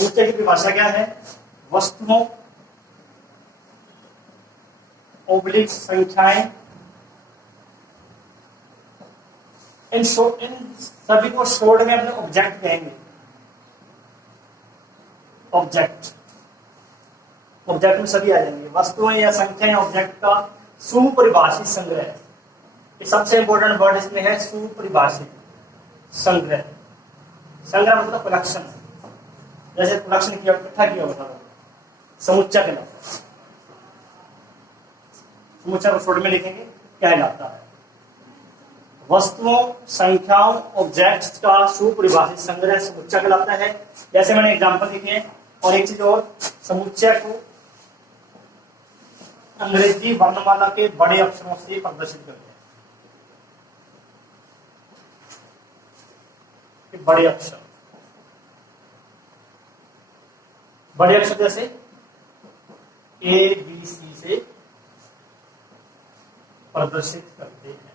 समुच्चय की परिभाषा क्या है? वस्तुओं ऑब्लिक संख्याएं, इन सभी को शॉर्ट में अपने ऑब्जेक्ट कहेंगे। ऑब्जेक्ट में सभी आ जाएंगे। वस्तुएं या संख्याएं ऑब्जेक्ट का सुपरिभाषित संग्रह। ये सबसे इंपॉर्टेंट वर्ड इसमें है, सुपरिभाषित संग्रह। संग्रह मतलब कलेक्शन, जैसे कलेक्शन किया, इकट्ठा किया होता है, समुच्चय कहलाता है। समुच्चय को शॉर्ट में लिखेंगे क्या कहलाता है? वस्तुओं, संख्याओं, ऑब्जेक्ट्स का सुपरिभाषित संग्रह समुच्चय कहलाता है। जैसे मैंने एग्जांपल लिखे हैं। और एक चीज और, समुच्चय को अंग्रेजी वर्णमाला के बड़े अक्षरों से प्रदर्शित करते हैं। बड़े अक्षर जैसे ए बी सी से प्रदर्शित करते हैं।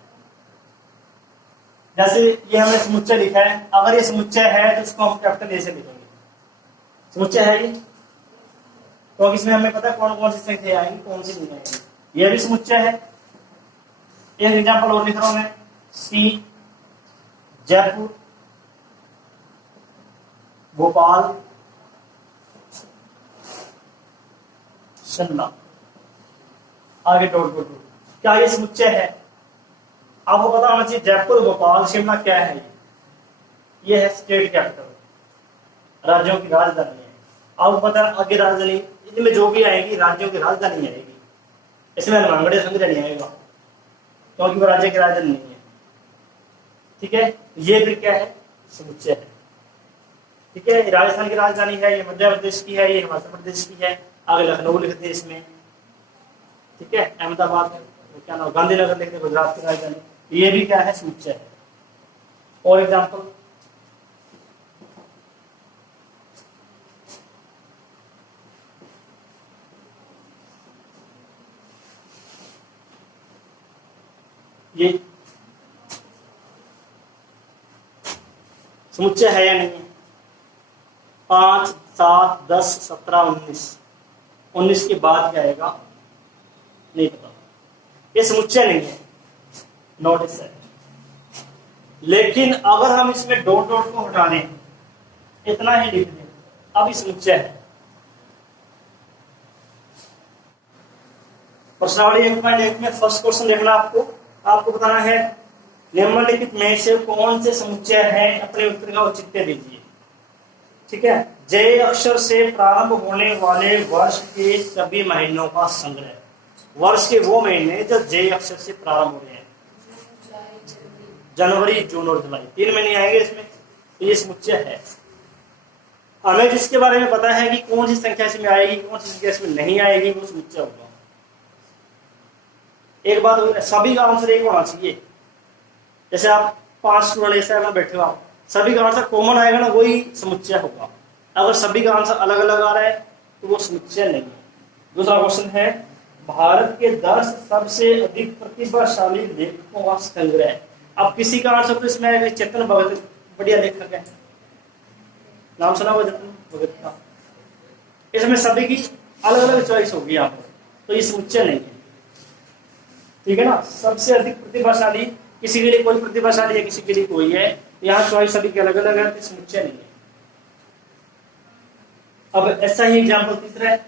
जैसे ये हमने समुच्चय लिखा है, अगर ये समुच्चय है तो इसको हम कैपिटल ए से लिखेंगे। समुच्चय है ये, तो इसमें हमें पता है कौन कौन सी संख्या आएंगी, कौन सी नहीं आएंगी। ये भी समुच्चय है। एक एग्जांपल और लिख रहा हूं मैं, सी जयपुर, भोपाल, शिमला, आगे डॉट डॉट डॉट। क्या ये समुच्चय है? आपको पता होना चाहिए जयपुर, भोपाल, शिमला क्या है? ये है स्टेट कैपिटल, राज्यों की राजधानी है। आपको पता है आगे राजधानी, इनमें जो भी आएगी राज्यों की राजधानी आएगी। इसमें हनुमानगढ़ संग्रह नहीं आएगा क्योंकि वो राज्य की राजधानी नहीं है। ठीक है, ये फिर क्या है? समुच्चय है। ठीक है, राजस्थान की राजधानी है, ये मध्य प्रदेश की है, ये हिमाचल प्रदेश की है, आगे लखनऊ लिख दे इसमें। ठीक है, अहमदाबाद क्या नाम, गांधीनगर लिख दे, गुजरात की राजधानी। ये भी क्या है? समुच्चय है। और एग्जाम्पल, ये समुच्चय है या नहीं है? 5, 7, 10, 17, 19 के बाद क्या आएगा नहीं पता। ये समुच्चय नहीं है, नोटिस है। लेकिन अगर हम इसमें डॉट डॉट को हटा दें, इतना ही लिख दें, अब ये समुच्चय है। प्रश्नावली 1.1 में फर्स्ट क्वेश्चन देखना आपको बताना है, निम्नलिखित में से कौन से समुच्चय है, अपने उत्तर का औचित्य दीजिए। ठीक है, जे अक्षर से प्रारंभ होने वाले वर्ष के सभी महीनों का संग्रह। वर्ष के वो महीने जो जे अक्षर से प्रारंभ हो रहे हैं, जनवरी, जून और जुलाई, 3 महीने आएंगे इसमें, तो ये समुच्चय है। हमें जिसके बारे में पता है कि कौन सी संख्या इसमें आएगी, कौन सी संख्या इसमें नहीं आएगी, वो समुच्चय होगा। एक बात, सभी का आंसर एक होना चाहिए। जैसे आप 5 स्टूडेंट ऐसे में बैठे हो, आप सभी का आंसर कॉमन आएगा ना, वही समुच्चय होगा। अगर सभी का आंसर अलग अलग आ रहा है तो वो समुच्चय नहीं है। दूसरा क्वेश्चन है, भारत के 10 सबसे अधिक प्रतिभाशाली लेखकों का संग्रह। अब किसी का आंसर तो इसमें आएगा चेतन भगत, बढ़िया लेखक है, नाम सुना हुआ चेतन भगत का। इसमें सभी की अलग अलग चॉइस होगी यहाँ पर, तो ये समुच्चय नहीं है। ठीक है ना, सबसे अधिक प्रतिभाशाली, किसी के लिए कोई प्रतिभाशाली है, किसी के लिए कोई है, यहाँ चॉइस सभी के अलग अलग है, तो समुच्चय नहीं है। अब ऐसा ही एग्जाम्पल तीसरा है,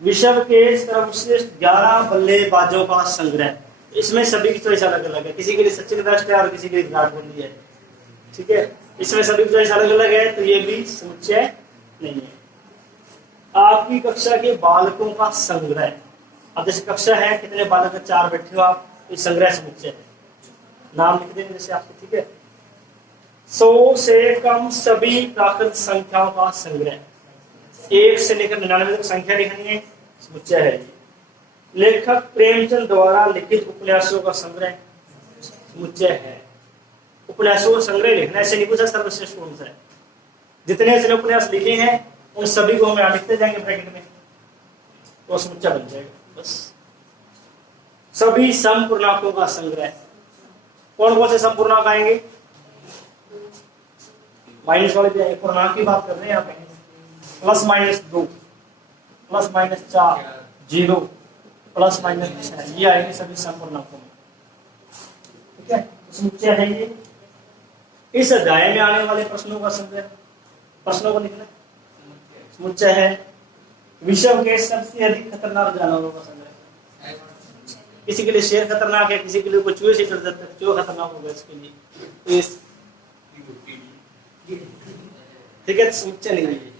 विश्व के सर्वश्रेष्ठ 11 बल्लेबाजों का संग्रह। इसमें सभी की चॉइस अलग अलग है, किसी के लिए सचिन बेस्ट है और किसी के लिए विराट कोहली है। ठीक है, इसमें सभी की चॉइस अलग अलग है, तो ये भी समुच्चय नहीं है। आपकी कक्षा के बालकों का संग्रह। अब जैसे कक्षा है, कितने बालक, 4 बैठे हो आप, तो संग्रह समुच्चय है, नाम लिख देंगे जैसे आपको। ठीक है, 100 से कम सभी प्राकृत संख्याओं का संग्रह, 1 से लेकर 99 तक संख्या लिखनी है, समुच्चय है। लेखक प्रेमचंद द्वारा लिखित उपन्यासों का संग्रह, समुच्चय है। उपन्यासों का संग्रह लिखना, ऐसे नहीं पूछा सर्वश्रेष्ठ कौन सा है। जितने इसने उपन्यास लिखे हैं उन सभी को हम यहाँ लिखते जाएंगे ब्रैकेट में, तो समुच्चय बन जाएगा बस। सभी समपूर्णांकों का संग्रह, कौन कौन से समपूर्णांक आएंगे? माइनस वाले पूर्णांक की बात कर रहे हैं यहाँ पे। Plus minus 2 plus minus 4 0 plus minus 6, ये आएंगे सभी संपूर्णांकों में। ठीक है, समुच्चय है ये। इस अध्याय में आने वाले प्रश्नों का संग्रह, प्रश्नों को लिखना। समुच्चय है विश्व के सबसे अधिक खतरनाक जानवरों का संग्रह। किसी के लिए शेर खतरनाक है, किसी के लिए कोई चूहे से डर जाता है, चूहा खतरनाक होगा इसके लिए। तो इस ठीक है, समुच्चय नहीं है।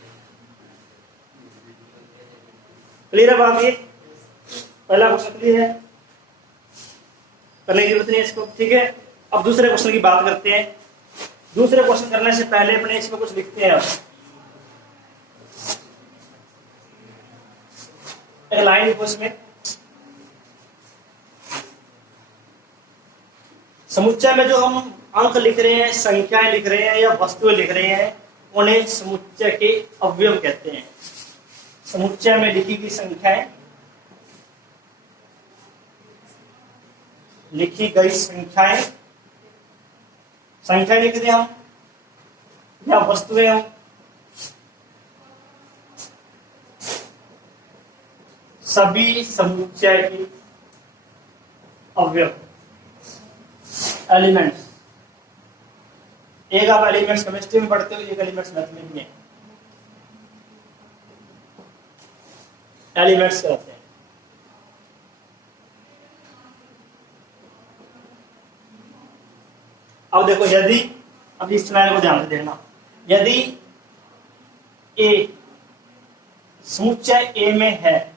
क्लियर है बात? ये पहला क्वेश्चन क्लियर है, करने की जरूरत नहीं है इसको। ठीक है, अब दूसरे क्वेश्चन की बात करते हैं। दूसरे क्वेश्चन करने से पहले अपने इसमें कुछ लिखते हैं। अब एक लाइन लिखो इसमें, समुच्चय में जो हम अंक लिख रहे हैं, संख्याएं लिख रहे हैं या वस्तुएं लिख रहे हैं, उन्हें समुच्चय के अवयव कहते हैं। समुच्चय में लिखी गई संख्याएं, लिखी गई संख्याएं लिख दें हम या वस्तुएं हम, सभी समुच्चय के अवयव, एलिमेंट्स। एक आप एलिमेंट्स केमिस्ट्री में पढ़ते हो, एक एलिमेंट्स मैथमेटिक्स में एलिमेंट्स कहते हैं। अब देखो, यदि अब इस लाइन को ध्यान से देखना, यदि ए समुच्चय ए में है,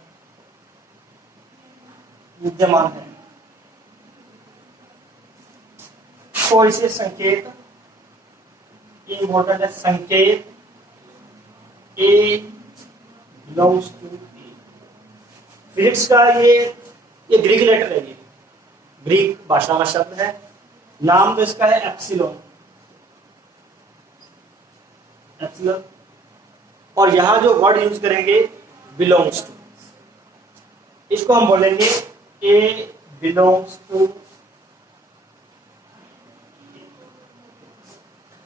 विद्यमान है, तो इसे संकेत, ये इम्पोर्टेंट है, संकेत ए बिलोंग्स टू ए। फिजिक्स का ये ग्रीक लेटर है, ये ग्रीक भाषा का शब्द है। नाम तो इसका है एप्सिलॉन, एप्सिलॉन। और यहां जो वर्ड यूज करेंगे बिलोंग्स टू, इसको हम बोलेंगे ए बिलोंग्स टू।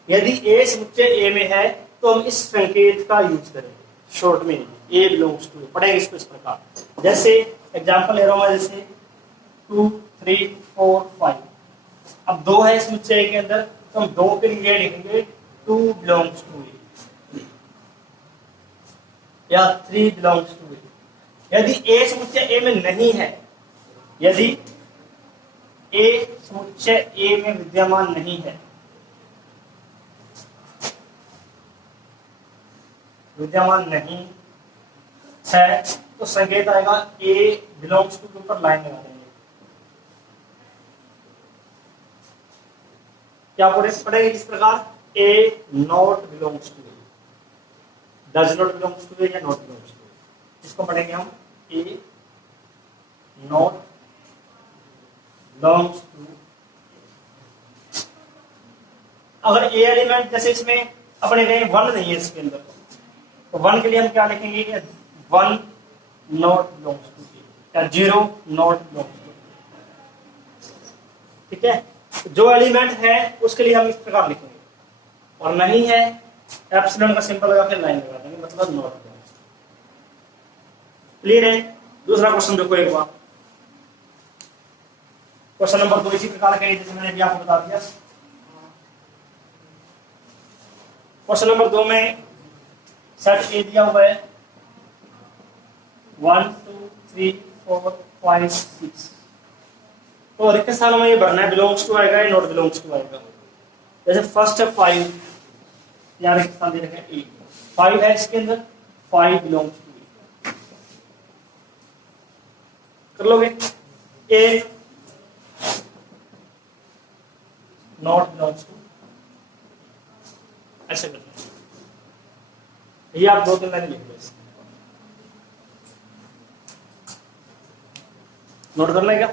यदि ए समुच्चय ए में है तो हम इस संकेत का यूज करेंगे, शॉर्ट में ए बिलोंग्स टू। पढ़ेंगे इसको इस प्रकार, जैसे एग्जांपल ले रहा हूं मैं, जैसे 2 3 4 5। अब 2 है समुच्चय के अंदर, तो हम 2 के लिए लिखेंगे 2 बिलोंग्स टू ए या 3 बिलोंग्स टू ए। यदि ए समुच्चय ए में नहीं है, यदि ए समुच्चय ए में विद्यमान नहीं है, विद्यमान नहीं है, तो संकेत आएगा ए बिलोंग्स टू के ऊपर लाइन लगा देंगे। क्या पढ़ेंगे इस प्रकार, A not belongs to A, does not belongs to A या नॉट बिलोंग्स टू ए। इसको पढ़ेंगे हम ए नॉट बिलोंग्स टू। अगर ए एलिमेंट, जैसे इसमें अपने कहीं 1 नहीं है इसके अंदर, तो 1 के लिए हम क्या लिखेंगे, 1 नॉट बिलोंग्स टू ए या 0 नॉट बिलोंग्स टू ए। ठीक है, जो एलिमेंट है उसके लिए हम इस प्रकार लिखेंगे, और नहीं है एप्सिलॉन का सिंबल लगा के लाइन लगा देंगे, मतलब नॉट बिलोंग्स टू। क्लियर है? दूसरा क्वेश्चन देखो एक बार, क्वेश्चन नंबर 2 इसी प्रकार का है जैसे मैंने अभी आपको बता दिया। क्वेश्चन नंबर 2 में सेट ए दिया हुआ है 1 2 3 4 5 6। तो रिक्त स्थानों में ये भरना है, बिलोंग्स टू आएगा या नॉट बिलोंग्स टू आएगा। जैसे फर्स्ट है 5, यहाँ रिक्त स्थान दे रखे हैं ए, 5 है इसके अंदर, 5 बिलोंग्स टू ए। कर लोगे, ए नॉट बिलोंग्स टू, ऐसे करना है। ये आप 2-3 लाइन लिख लो, नोट कर लेगा।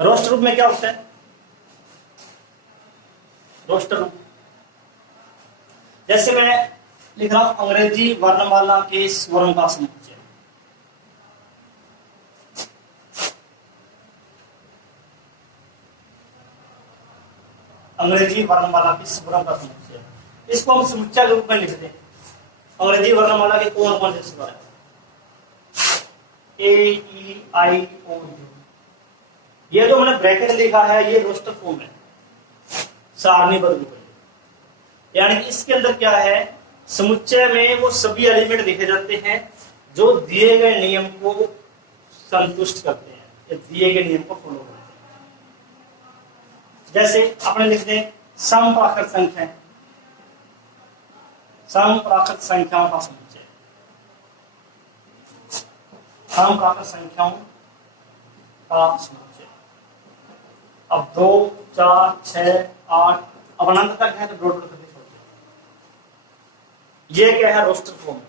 रोस्टर रूप में क्या होता है, रोस्टर रूप, जैसे मैं लिख रहा हूं अंग्रेजी वर्णमाला के स्वरों का समुच्चय। अंग्रेजी वर्णमाला की स्वरों का समुच्चय। इसको हम समुच्चय के रूप में लिखते हैं। अंग्रेजी वर्णमाला के कौन कौन से स्वर है? ए ई आई ओ यू। ये जो मैंने ब्रैकेट लिखा है ये रोस्टर फॉर्म है, सारणीबद्ध रूप है। यानी कि इसके अंदर क्या है, समुच्चय में वो सभी एलिमेंट लिखे जाते हैं जो दिए गए नियम को संतुष्ट करते हैं या दिए गए नियम को फॉलो करते हैं। जैसे अपने लिखते हैं समप्राकृत संख्या, समप्राकृत संख्याओं का समुच्चय, समप्राकृत संख्याओं का समुच्चय। अब 2 4 6 8 अब अनंत तक है तो डॉट डॉट करके छोड़ दो। ये क्या है, रोस्टर फॉर्म।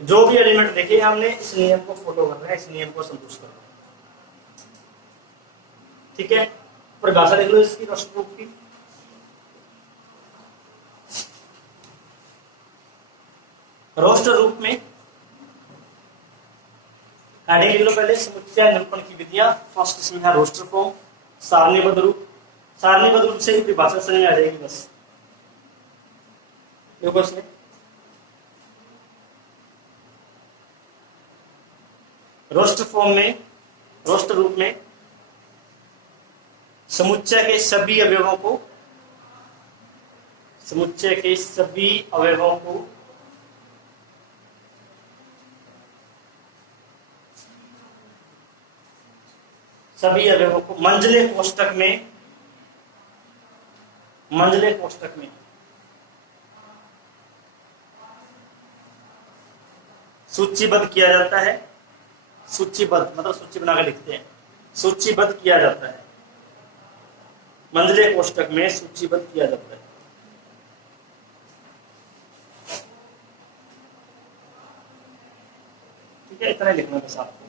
जो भी एलिमेंट देखे हमने इस नियम को फॉलो कर रहे हैं, इस नियम को संतुष्ट कर रहे हैं। ठीक है, परिभाषा देख लो इसकी रोस्टर रूप की। रोस्टर रूप में हेडिंग लिख लो पहले, समुच्चय निरूपण की विधियां। फर्स्ट इसमें है रोस्टर फॉर्म, सारणीबद्ध रूप। सारणीबद्ध रूप से ही परिभाषा समझ में आ जाएगी बस। देखो इसमें रोस्टर फॉर्म में, रोस्टर रूप में समुच्चय के सभी अवयवों को, समुच्चय के सभी अवयवों को मंझले कोष्ठक में, मंझले कोष्ठक में सूचीबद्ध किया जाता है। सूचीबद्ध मतलब सूची बनाकर लिखते हैं, सूचीबद्ध किया जाता है, मंझले कोष्ठक में सूचीबद्ध किया जाता है। ठीक है, इतना लिखना बस आपको।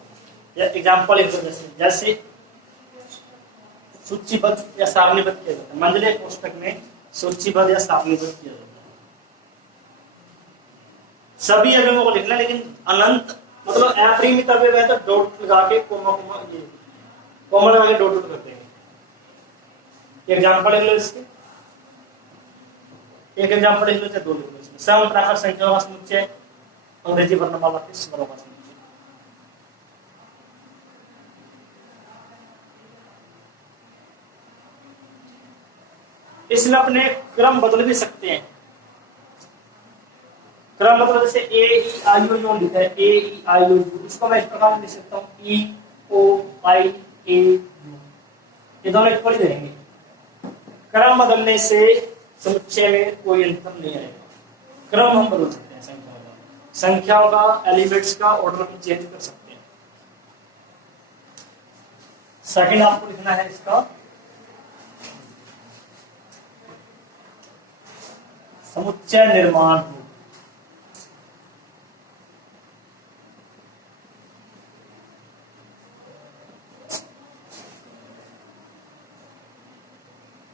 या एग्जांपल लिख दो, जैसे सूचीबद्ध या सारणीबद्ध किया जाता है, मंझले कोष्ठक में सूचीबद्ध या सारणीबद्ध किया जाता है। सभी अवयवों को लिखना, लेकिन अनंत मतलब अपरिमित अवयव है तो डॉट लगा के कोमा लगा के डॉट करते हैं। एग्जांपल लिख लो इसके, एक एग्जांपल लिख लो चाहे दो लिख लो। इसमें समप्राकृत संख्याओं का समुच्चय, अंग्रेजी वर्णमाला के स्वरों का समुच्चय। इसमें अपने क्रम बदल भी सकते हैं। क्रम मतलब जैसे ए ई आई ओ यू लिखा है, ए ई आई ओ यू, इसको मैं इस प्रकार लिख सकता हूँ ई ओ आई ए यू, ये दोनों इक्वल ही रहेंगे। क्रम बदलने से समुच्चय में कोई अंतर नहीं आएगा। क्रम हम बदल सकते हैं, संख्याओं का एलिमेंट्स का ऑर्डर हम चेंज कर सकते हैं। सेकंड आपको लिखना है इसका समुच्चय निर्माण।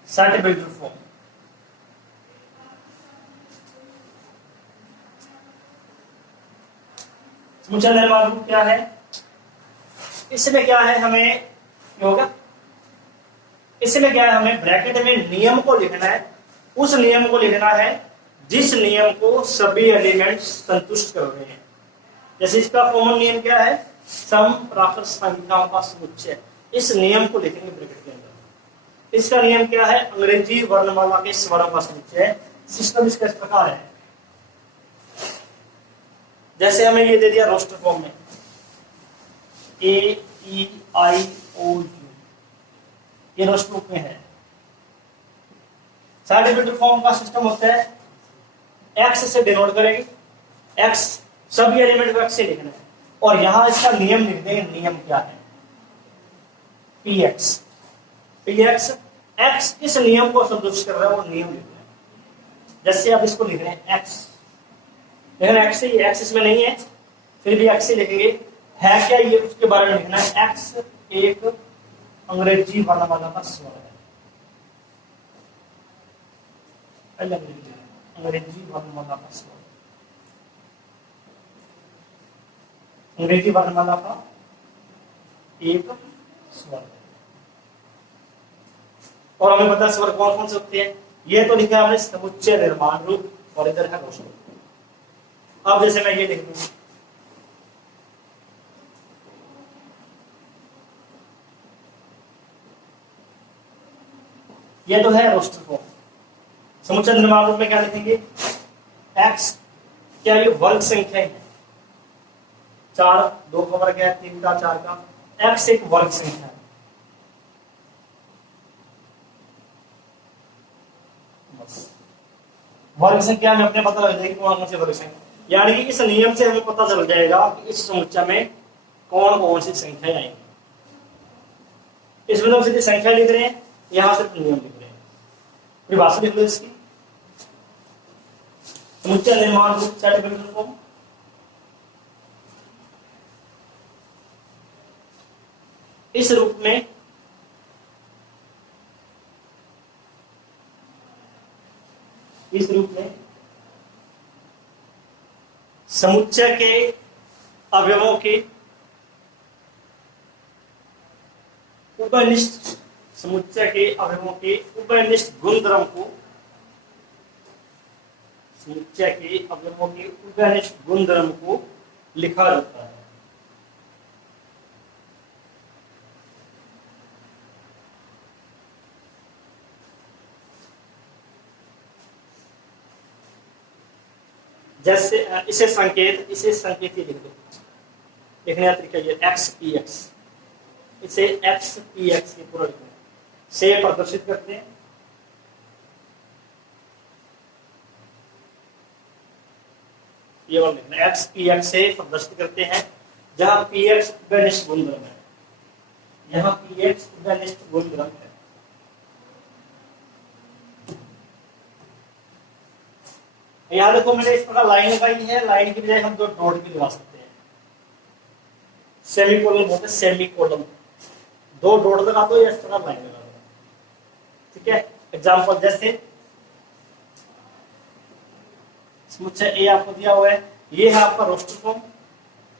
Set builder form. समुच्चय निर्माण रूप क्या है? इसमें क्या है, हमें होगा, इसमें क्या है, हमें ब्रैकेट में नियम को लिखना है। उस नियम को लिखना है जिस नियम को सभी एलिमेंट्स संतुष्ट कर रहे हैं। जैसे इसका कॉमन नियम क्या है, समप्राकृत संख्याओं का समुच्चय। इस नियम को लिखेंगे ब्रैकेट के अंदर। इसका नियम क्या है, अंग्रेजी वर्णमाला के स्वरों का समुच्चय। सिस्टम इसका इस प्रकार है, जैसे हमें ये दे दिया रोस्टर फॉर्म में ए ई आई ओ यू, ये रोस्टर रूप में है। साइड बिल्डर फॉर्म का सिस्टम होता है एक्स से डिनोट करेंगे, एक्स सभी एलिमेंट को एक्स से लिखना है, और यहां इसका नियम लिख देंगे। नियम क्या है, P x. P x, x किस नियम को संतुष्ट कर रहा है वो नियम लिखना है। जैसे आप इसको लिख रहे हैं एक्स, लेकिन एक्स ही, एक्स इसमें नहीं है, फिर भी एक्स ही लिखेंगे। है क्या ये, उसके बारे में लिखना है। एक्स एक अंग्रेजी वर्णमाला का स्वर है। अंग्रेजी वर्णमाला का स्वर, अंग्रेजी वर्णमाला का एक स्वर है। और हमें पता है स्वर कौन कौन से होते हैं। ये तो लिखा है हमने समुच्चय निर्माण रूप, और इधर है रोस्टर। अब जैसे मैं ये लिख दूं, ये तो है रोस्टर फॉर्म। समुच्चय निर्माण रूप में क्या लिखेंगे, एक्स, क्या ये वर्ग संख्या है, 4, 2 का वर्ग है, 3 का, 4 का, एक्स एक वर्ग संख्या है। वर्ग संख्या में अपने पता लग जाएगी कौन कौन सी वर्ग संख्या, यानी कि इस नियम से हमें पता चल जाएगा कि इस समुच्चय में कौन कौन सी संख्याएं आएंगी। इसमें तो सीधी संख्या लिख रहे हैं, यहां सिर्फ नियम लिख रहे हैं। परिभाषा लिख लो इसकी, समुच्चय निर्माण रूप सेट बिल्डर फॉर्म। इस रूप में समुच्चय के अवयवों के उभयनिष्ठ, समुच्चय के अवयवों के उभयनिष्ठ गुणधर्म को, समुच्चय के अवयवों के उभयनिष्ठ गुणधर्म को लिखा जाता है। जैसे इसे संकेत ही लिख दो, लिखने का तरीका ये एक्स पी एक्स, इसे एक्स पी एक्स के पूरा लिखना से प्रदर्शित करते हैं। ये वाला लिखना, एक्स पी एक्स से प्रदर्शित करते हैं, जहां पी एक्स उभयनिष्ठ गुणधर्म है, यहाँ पी एक्स उभयनिष्ठ गुणधर्म है। याद देखो मैंने इस प्रकार लाइन लगाई है, लाइन की बजाय हम दो डॉट भी लगा सकते हैं, सेमीकोलन बोलते हैं, सेमीकोलन, दो डॉट लगा दो या इस तरह लाइन लगा दो, ठीक है। एग्जांपल जैसे समुच्चय ए आपको दिया हुआ है, ये है आपका रोस्टर फॉर्म,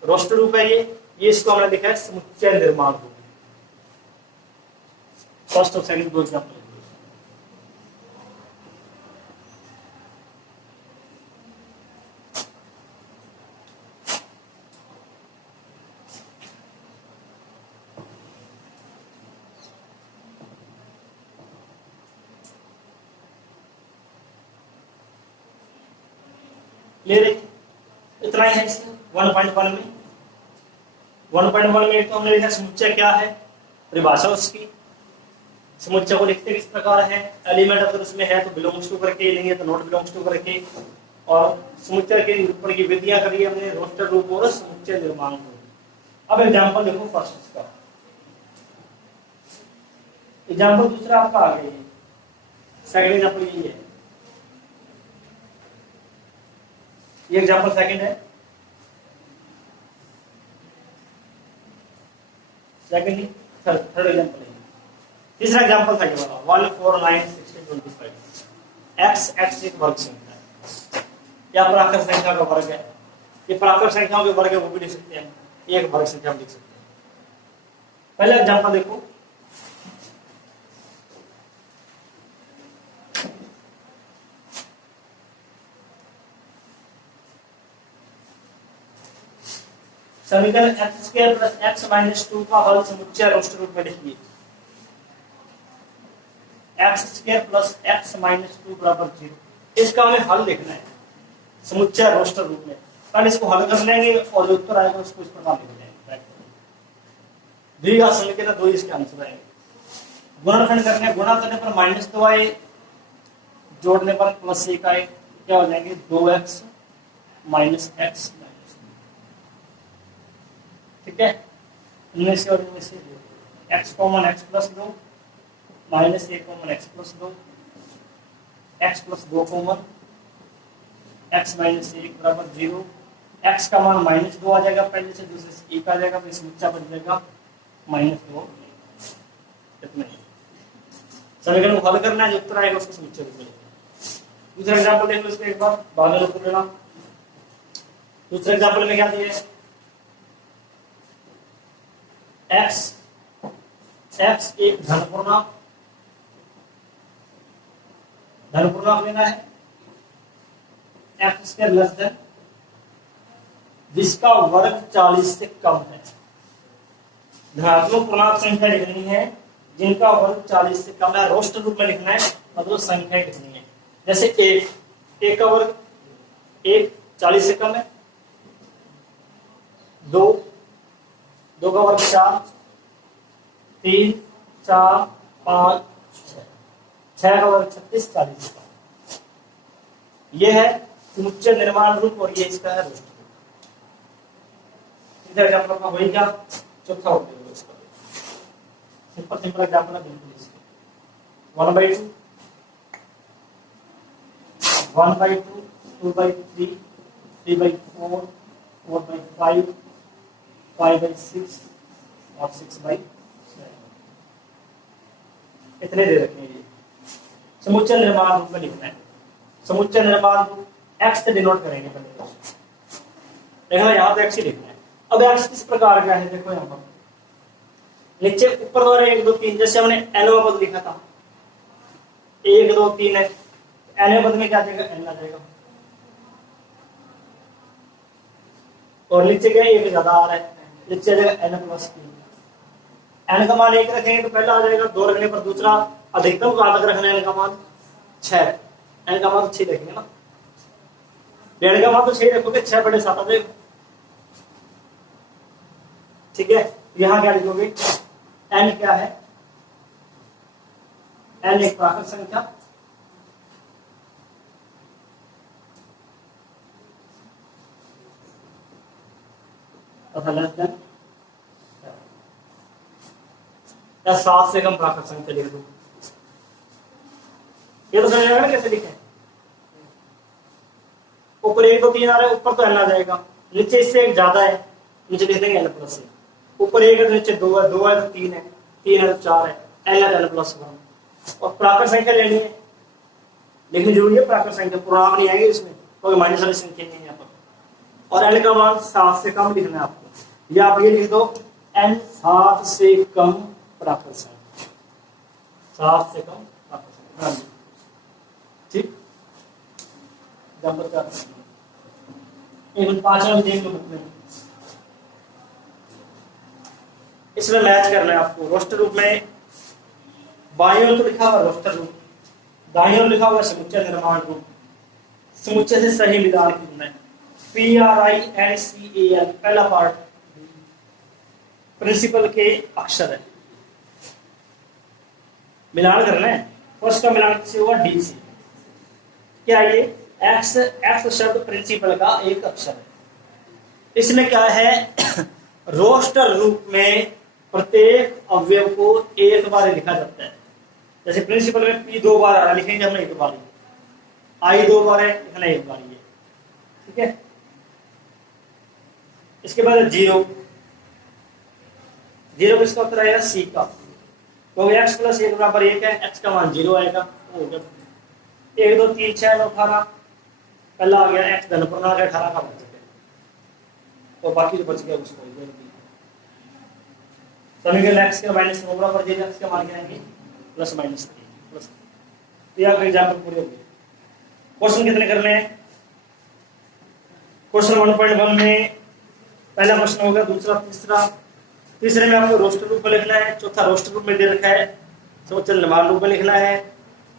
रोस्टर रूप है ये इसको हमने लिखा है समुच्चय निर्माण रूप। फर्स्ट और सेकंड दो एग्जांपल ले रहे, इतना ही है इसमें 1.1 में। 1.1 में तो हमने लिखा समुच्चय क्या है, परिभाषा उसकी, समुच्चय को लिखते किस प्रकार है, एलिमेंट अगर उसमें है तो बिलोंग्स टू करके, नहीं है तो नॉट बिलोंग्स टू करके, और समुच्चय के निरूपण की विधियां करी हमने, रोस्टर रूप और समुच्चय निर्माण रूप। अब एग्जांपल देखो फर्स्ट इसका, एग्जांपल दूसरा आपका आ गया, सेकंड एग्जांपल यही है, ये एग्जांपल सेकंड है, सेकंड ही थर्ड एग्जांपल है। तीसरा एग्जांपल था ये वाला 1496025, एक्स एक वर्ग संख्या है, या प्राकृत संख्या का वर्ग है, ये प्राकृत संख्याओं के वर्ग है वो भी लिख सकते हैं, एक वर्ग संख्या लिख सकते हैं। पहला एग्जांपल देखो, समीकरण x² + x - 2 का हल समुच्चय रोस्टर रूप में लिखिए। x² + x - 2 = 0, इसका हमें हल लिखना है समुच्चय रोस्टर रूप में। पहले इसको हल कर लेंगे और जो उत्तर आएगा उसको इस प्रकार लिख देंगे। द्विघात समीकरण 2 इसके आंसर आएंगे। गुणनखंड करने, गुणा करने पर -2 आए, जोड़ने पर +1 आए, क्या हो जाएंगे 2x - x, ठीक है। इनमें से और इनमें से x common x + 2, -1 common x + 2, x + 2 common x - 1 = 0, x का मान -2 आ जाएगा, पहले से दूसरे से 1 आ जाएगा, तो समुच्चय बन जाएगा -2। इतना ही समीकरण को हल करना है, जो उत्तर आएगा उसको समुच्चय रूप में। दूसरा एग्जांपल देख लो इसमें एक बार, बाद में उत्तर लेना। दूसरे एग्जांपल में क्या दिया है, x एक धन पूर्णांक, धन पूर्णांक लेना है, एक्स स्क्वायर लेस देन जिसका वर्ग 40 से कम है। धनात्मक पूर्णांक संख्या लिखनी है जिनका वर्ग 40 से कम है, रोस्टर रूप में लिखना है, मतलब संख्या कितनी है। जैसे एक का वर्ग 1 40 से कम है, 2 का वर्ग 4, 3 4 5 6 का वर्ग 36 40 से कम। यह है समुच्चय निर्माण रूप और ये इसका है रोस्टर रूप। एग्जाम्पल का वही क्या चौथा उपयोग है इसका। सिंपल एग्जाम्पल है बिल्कुल इसके 1/2 1/2 2/3 3/4 4/5 5/6 और 6/7 इतने दे रखे हैं। ये समुच्चय निर्माण रूप में लिखना है। समुच्चय निर्माण रूप x से डिनोट करेंगे पहले तो, देखना यहाँ पे x ही लिखना है। अब x किस प्रकार का है देखो यहाँ पर नीचे ऊपर द्वारा 1 2 3 जैसे हमने nवा पद लिखा था 1 2 3 है, nवे पद में क्या जाएगा n आ जाएगा और नीचे क्या 1 ज्यादा आ रहा है, नीचे आ जाएगा n+3। n का मान 1 रखेंगे तो पहला आ जाएगा, 2 रखने पर दूसरा, अधिकतम कहां तक रखना है n का मान 6, n का मान तो 6 रखेंगे ना, डेढ़ का मान तो 6 रखोगे 6/7 आ जाएगा। ठीक है, यहां क्या लिखोगे n क्या है, n एक प्राकृत संख्या तथा लेस देन या 7 से कम प्राकृत संख्या लिख दो। ये तो समझ आएगा ना कैसे लिखे, ऊपर 1 2 3 आ रहा है, ऊपर तो n आ जाएगा, नीचे इससे एक ज्यादा है, नीचे लिख देंगे n+1। ऊपर 1 है तो नीचे 2 है, 2 है तो 3 है, 3 है तो 4 है, n है तो n+1। और प्राकृत संख्या लेनी है, लिखनी जरूरी है प्राकृत संख्या, पूर्णांक नहीं आएगी इसमें क्योंकि माइनस वाली संख्या नहीं है यहाँ पर। और n का मान 7 से कम लिखना है आपको, या आप ये लिख दो n 7 से कम प्राकृत संख्या, 7 से कम प्राकृत संख्या। ठीक, नंबर 5 में देख लो बुक में, इसमें मैच करना है आपको। रोस्टर रूप में बाईं ओर तो लिखा हुआ रोस्टर रूप, दाईं ओर लिखा हुआ समुच्चय निर्माण रूप। समुच्चय से सही मिलान करना है, PRINCAL पहला पार्ट प्रिंसिपल के अक्षर है, मिलान करना है। फर्स्ट का मिलान किससे होगा, डी से। क्या ये एक्स शब्द प्रिंसिपल का एक अक्षर है। इसमें क्या है रोस्टर रूप में प्रत्येक अवयव को एक बार लिखा जाता है। जैसे प्रिंसिपल में पी 2 बार आ रहा है, लिखेंगे हमने 1 बार, आई 2 बार है, लिखना 1 बार ये। ठीक है, इसके बाद 0 किसका उत्तर आएगा, सी का, तो x + 1 = 1 है, x का मान 0 आएगा। 1 2 3 6 9 18 पहला आ गया, x धन पूर्णांक 18 का बच गया, तो बाकी जो बच गया उसको समीकरण x के -9 बराबर जे x का मान क्या आएंगे +-3 तो यहाँ एग्जाम्पल पूरे हो गए। क्वेश्चन कितने करने हैं, क्वेश्चन 1.1 में पहला प्रश्न होगा, दूसरा तीसरे में आपको रोस्टर रूप में लिखना है, चौथा रोस्टर रूप में दे रखा है, समुच्चय निर्माण रूप में लिखना है,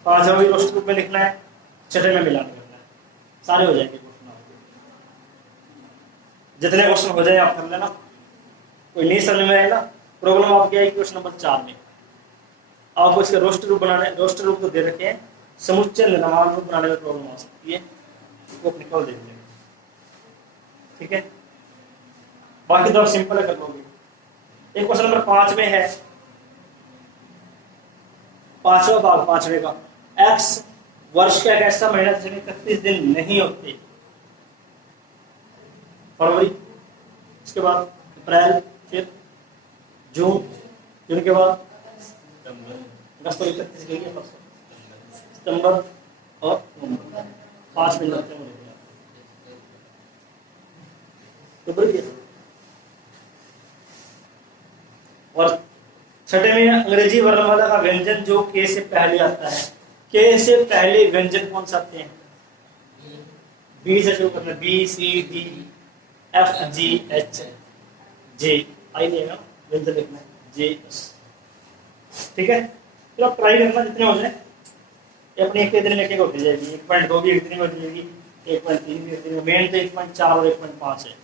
पांचवा भी रोस्टर रूप में लिखना है, छठे में मिलान करना है। सारे हो जाएंगे क्वेश्चन आपके, जितने क्वेश्चन हो जाए आप कर लेना, कोई नहीं समझ में आएगा प्रॉब्लम आपकी आएगी क्वेश्चन नंबर 4 में। आपको इसके रोस्टर रूप बनाने, रोस्टर रूप तो दे रखे हैं, समुच्चय निर्माण रूप बनाने में प्रॉब्लम आ सकती है, वो निकल देख लेंगे। ठीक है, बाकी तो आप सिंपल कर लोगे। एक क्वेश्चन नंबर 5 में है, 5वां भाग 5वें का, x वर्ष का एक ऐसा महीना जिसमें 31 दिन नहीं होते, फरवरी, इसके बाद अप्रैल, फिर जून के बाद अगस्त, 31 गई है, सितंबर और नवंबर, 5 दिन लगते हैं। और छठे में अंग्रेजी वर्णमाला का व्यंजन जो के से पहले आता है, के से पहले व्यंजन कौन सा आते हैं? बी से शुरू करना, B C D F G H J, I नहीं है व्यंजन लिखना है जे एस। ठीक है, फिर आप ट्राई करना जितने हो जाए। ये अपनी एक दिन में एक होती जाएगी, 1.2 भी एक दिन में हो जाएगी, 1.3 भी एक दिन में, मेन तो 1.4 और 1.5 है।